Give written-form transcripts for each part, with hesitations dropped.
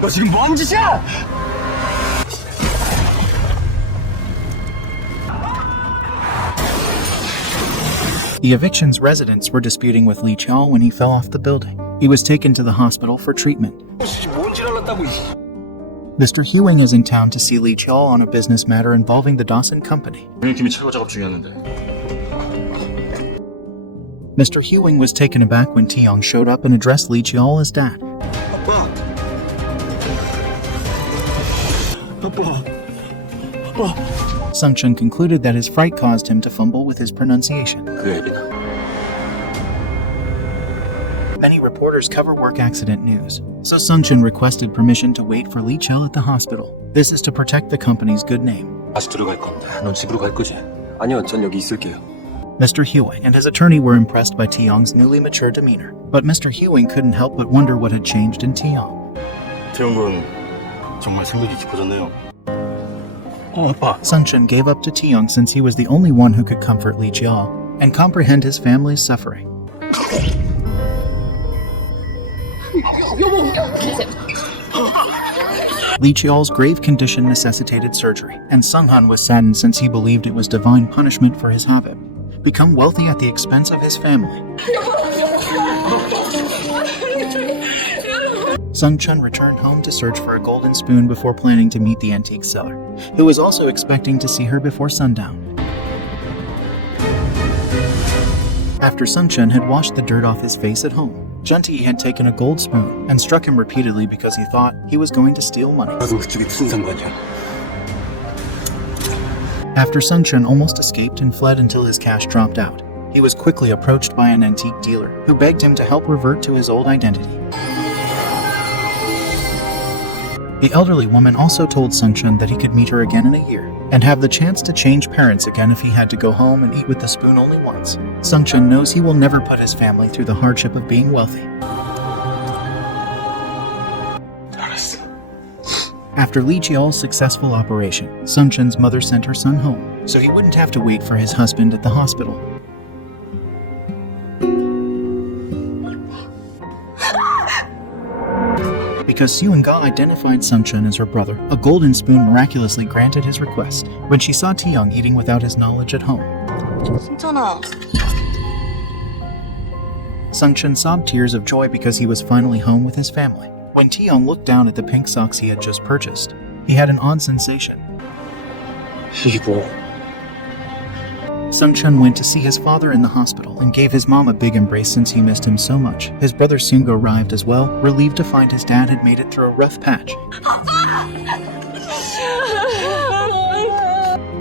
너 지금 뭐하는 짓이야? The eviction's residents were disputing with Lee Chao when he fell off the building. He was taken to the hospital for treatment. Mr. Hewing is in town to see Lee Chao on a business matter involving the Dawson Company. Mr. Hewing was taken aback when Taeyong showed up and addressed Lee Chao as dad. Sung-chun concluded that his fright caused him to fumble with his pronunciation. Many reporters cover work accident news, so Sung-chun requested permission to wait for Lee Chao at the hospital. This is to protect the company's good name. Mr. Hewing and his attorney were impressed by Taeyong's newly mature demeanor, but Mr. Hewing couldn't help but wonder what had changed in Taeyong. Sung-chun gave up to Taeyong since he was the only one who could comfort Lee Chao and comprehend his family's suffering. Lee Chao's grave condition necessitated surgery, and Sung-han was saddened since he believed it was divine punishment for his habit. Become wealthy at the expense of his family. Sung-chun returned home to search for a golden spoon before planning to meet the antique seller, who was also expecting to see her before sundown. After Sung-chun had washed the dirt off his face at home, Junti had taken a gold spoon and struck him repeatedly because he thought he was going to steal money. After Sung-chun almost escaped and fled until his cash dropped out, he was quickly approached by an antique dealer who begged him to help revert to his old identity. The elderly woman also told Sung-chun that he could meet her again in a year and have the chance to change parents again if he had to go home and eat with the spoon only once. Sung-chun knows he will never put his family through the hardship of being wealthy. After Lee Chao's successful operation, Sung-chun's mother sent her son home, so he wouldn't have to wait for his husband at the hospital. Because Seung-ga identified Sung-chun as her brother, a golden spoon miraculously granted his request when she saw Taeyong eating without his knowledge at home. Sung-chun sobbed tears of joy because he was finally home with his family. When Taeyong looked down at the pink socks he had just purchased, he had an odd sensation. Sung-chun went to see his father in the hospital and gave his mom a big embrace since he missed him so much. His brother Seung-ga arrived as well, relieved to find his dad had made it through a rough patch.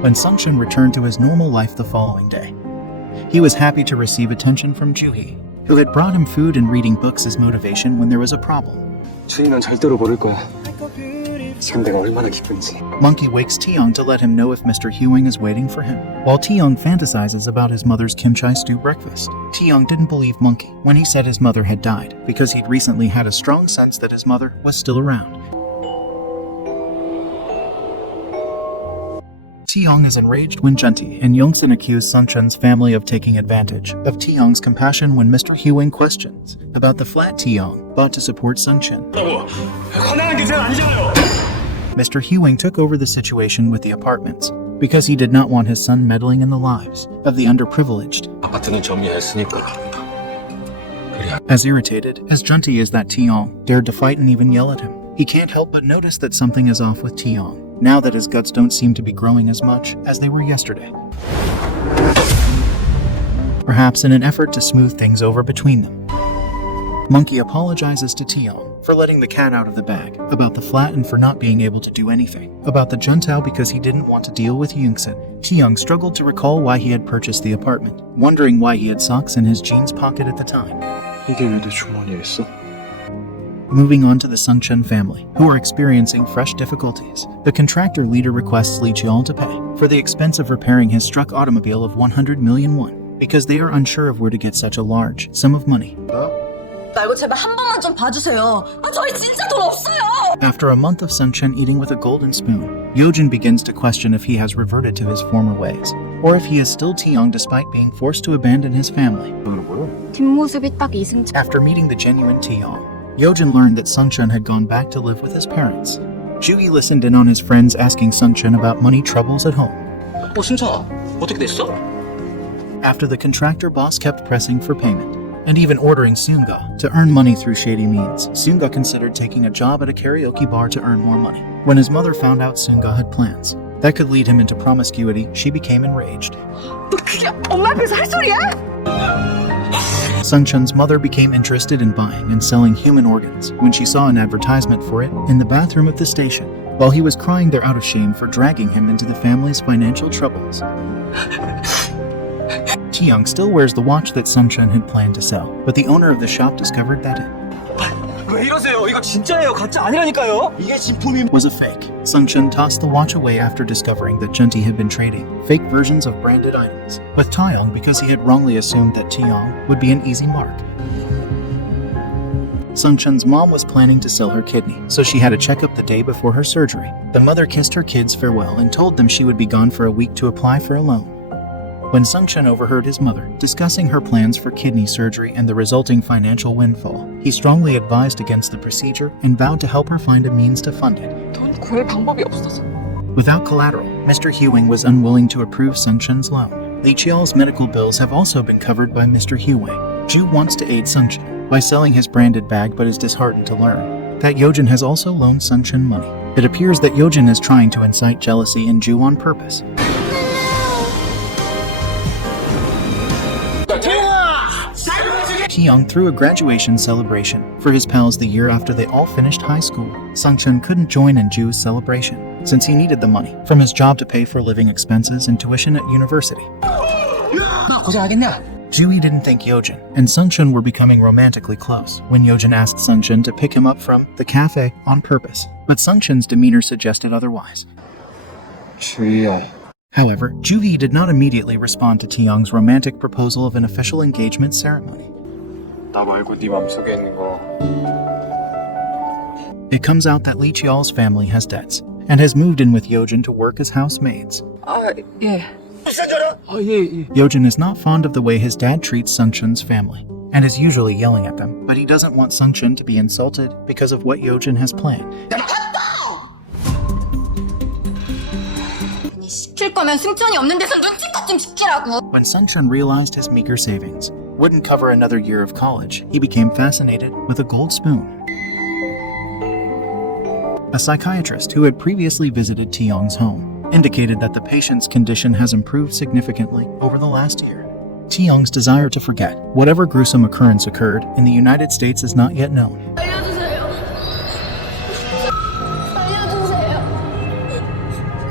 When Sung-chun returned to his normal life the following day, he was happy to receive attention from Joo-hee, who had brought him food and reading books as motivation when there was a problem. Monkey wakes Taeyong to let him know if Mr. Hewing is waiting for him. While Taeyong fantasizes about his mother's kimchi stew breakfast, Taeyong didn't believe Monkey when he said his mother had died because he'd recently had a strong sense that his mother was still around. Taeyong is enraged when Junti and Yongsun accuse Sung-chun's family of taking advantage of Taeyong's compassion when Mr. Hewing questions about the flat Taeyong bought to support Sung-chun. Mr. Hewing took over the situation with the apartments because he did not want his son meddling in the lives of the underprivileged. As irritated as Junti is that Taeyong dared to fight and even yell at him, he can't help but notice that something is off with Taeyong, now that his guts don't seem to be growing as much as they were yesterday. Perhaps in an effort to smooth things over between them, Monkey apologizes to Taeyong for letting the cat out of the bag about the flat and for not being able to do anything about the juntao because he didn't want to deal with Yongsun. Taeyong struggled to recall why he had purchased the apartment, wondering why he had socks in his jeans pocket at the time. Moving on to the Sung-chun family, who are experiencing fresh difficulties. The contractor leader requests Lee Chao to pay for the expense of repairing his struck automobile of 100 million won, because they are unsure of where to get such a large sum of money. After a month of Sung-chun eating with a golden spoon, Yojin begins to question if he has reverted to his former ways, or if he is still Taeyong despite being forced to abandon his family. After meeting the genuine Taeyong, Yojin learned that Sungchun had gone back to live with his parents. Ju-hee listened in on his friends asking Sungchun about money troubles at home. 승찬아, 어떻게 됐어? After the contractor boss kept pressing for payment, and even ordering Seung-ga to earn money through shady means, Seung-ga considered taking a job at a karaoke bar to earn more money. When his mother found out Seung-ga had plans that could lead him into promiscuity, she became enraged. 너 그게 엄마 앞에서 할 소리야? Sungchun's mother became interested in buying and selling human organs when she saw an advertisement for it in the bathroom of the station, while he was crying there out of shame for dragging him into the family's financial troubles. Taeyong still wears the watch that Sungchun had planned to sell, but the owner of the shop discovered that it 왜 이러세요? 이거 진짜예요. 가짜 아니라니까요. 이게 진품이 was a fake. Sungchun tossed the watch away after discovering that Junti had been trading fake versions of branded items with Taeyong because he had wrongly assumed that Taeyong would be an easy mark. Sungchun's mom was planning to sell her kidney, so she had a checkup the day before her surgery. The mother kissed her kids farewell and told them she would be gone for a week to apply for a loan. When Sungchun overheard his mother discussing her plans for kidney surgery and the resulting financial windfall, he strongly advised against the procedure and vowed to help her find a means to fund it. 돈 구할 방법이 없어서. Without collateral, Mr. Hewing was unwilling to approve Sungchun's loan. Lee Cheol's medical bills have also been covered by Mr. Hewing. Ju wants to aid Sungchun by selling his branded bag but is disheartened to learn that Yojin has also loaned Sungchun money. It appears that Yojin is trying to incite jealousy in Ju on purpose. Taeyong threw a graduation celebration for his pals the year after they all finished high school. Sungchun couldn't join in Ju's celebration since he needed the money from his job to pay for living expenses and tuition at university. 나 고생하겠냐? Ju-hee didn't think Yojin and Sungchun were becoming romantically close when Yojin asked Sungchun to pick him up from the cafe on purpose, but Sungchun's demeanor suggested otherwise. 주희야. However, Ju-hee did not immediately respond to Taeyong's romantic proposal of an official engagement ceremony. 나 말고 네 맘속에 있는 거. It comes out that Lee Cheol's family has debts and has moved in with Yojin to work as housemaids. 예. 예. Yojin is not fond of the way his dad treats Sungchun's family and is usually yelling at them, but he doesn't want Sungchun to be insulted because of what Yojin has planned. 시킬 거면 승천이 없는 데서 눈치껏 좀 시키라고. When Sungchun realized his meager savings wouldn't cover another year of college, he became fascinated with a gold spoon. A psychiatrist who had previously visited Taeyong's home indicated that the patient's condition has improved significantly over the last year. Taeyong's desire to forget whatever gruesome occurrence occurred in the United States is not yet known.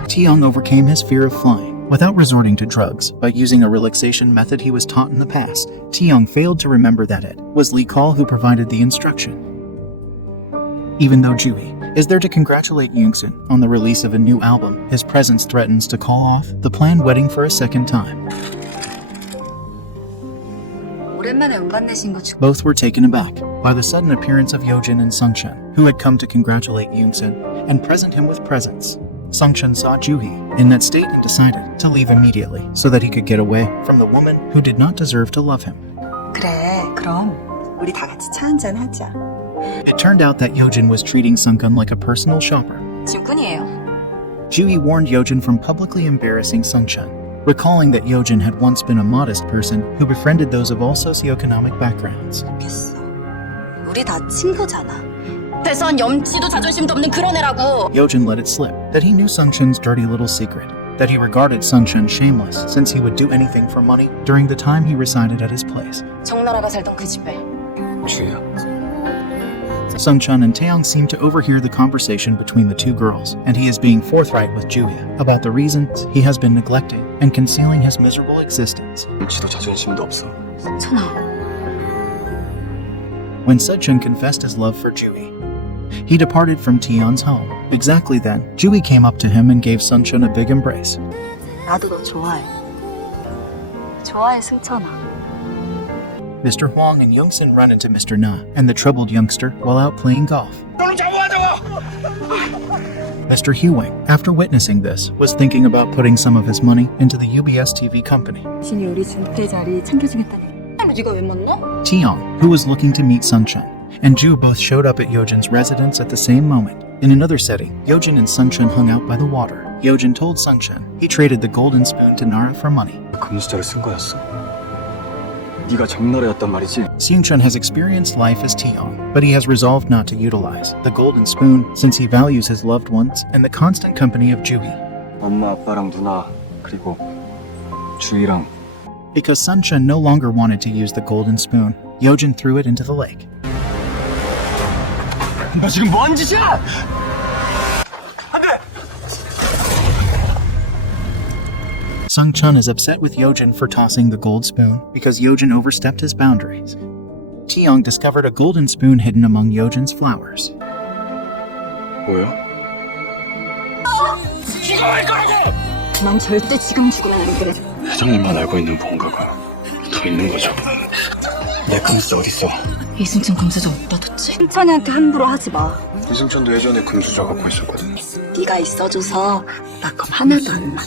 Taeyong overcame his fear of flying without resorting to drugs by using a relaxation method he was taught in the past. Taeyong failed to remember that it was Lee Call who provided the instruction. Even though Ju-hee is there to congratulate Youngsun on the release of a new album, his presence threatens to call off the planned wedding for a second time. 오랜만에 음반 내신 거 Both were taken aback by the sudden appearance of Yojin and Sungchun, who had come to congratulate Youngsun and present him with presents. Sungchun saw Ju-hee in that state and decided to leave immediately so that he could get away from the woman who did not deserve to love him. 그래, 그럼 우리 다 같이 차 한잔 하자. It turned out that Yojin was treating Sungchun like a personal shopper. 짐꾼이에요. Ju-hee warned Yojin from publicly embarrassing Sungchun, recalling that Yojin had once been a modest person who befriended those of all socioeconomic backgrounds. 됐어. 우리 다 친구잖아. 대선 염치도 자존심도 없는 그런 애라고. Yojin let it slip that he knew Sungchun's dirty little secret, that he regarded Sungchun shameless since he would do anything for money during the time he resided at his place. 정나라가 살던 그 집에. 주희야. Sungchun and Taeyong seem to overhear the conversation between the two girls, and he is being forthright with Ju-hee about the reasons he has been neglecting and concealing his miserable existence. 염치도 자존심도 없어. 천아. When Sejun confessed his love for Ju-hee, he departed from Taeyong's home. Exactly then, Ju-hee came up to him and gave Sungchun a big embrace. 나도 너 좋아해. 좋아해, 승천아. Mr. Huang and Youngsun run into Mr. Na and the troubled youngster while out playing golf. Mr. Hewing, after witnessing this, was thinking about putting some of his money into the UBS TV company. 신이 우리 준태 자리 챙겨주겠다니. 네가 왜 만나? Taeyong, who was looking to meet Sungchun, and Ju both showed up at Yojin's residence at the same moment. In another setting, Yojin and Sungchun hung out by the water. Yojin told Sungchun he traded the golden spoon to Nara for money. 금수저를 쓴 거였어? 네가 정나라였단 말이지? Sungchun has experienced life as Tiong, but he has resolved not to utilize the golden spoon since he values his loved ones and the constant company of Jui. 엄마, 아빠랑 누나, 그리고 주희랑. Because Sungchun no longer wanted to use the golden spoon, Yojin threw it into the lake. 너 지금 뭐하는 짓이야? Sungchun is upset with Yojin for tossing the gold spoon because Yojin overstepped his boundaries. Tiong discovered a golden spoon hidden among Yojin's flowers. 뭐야? 죽어갈 거라고! 넌 절대 지금 죽으면 안 돼. 회장님만 알고 있는 뭔가가 더 있는 거죠. 내 금수저 어딨어? 이승천 금수저 어디다 뒀지? 승천이한테 함부로 하지 마. 이승천도 예전에 금수저 갖고 있었거든. 네가 있어줘서 나 겁 하나도 안 나.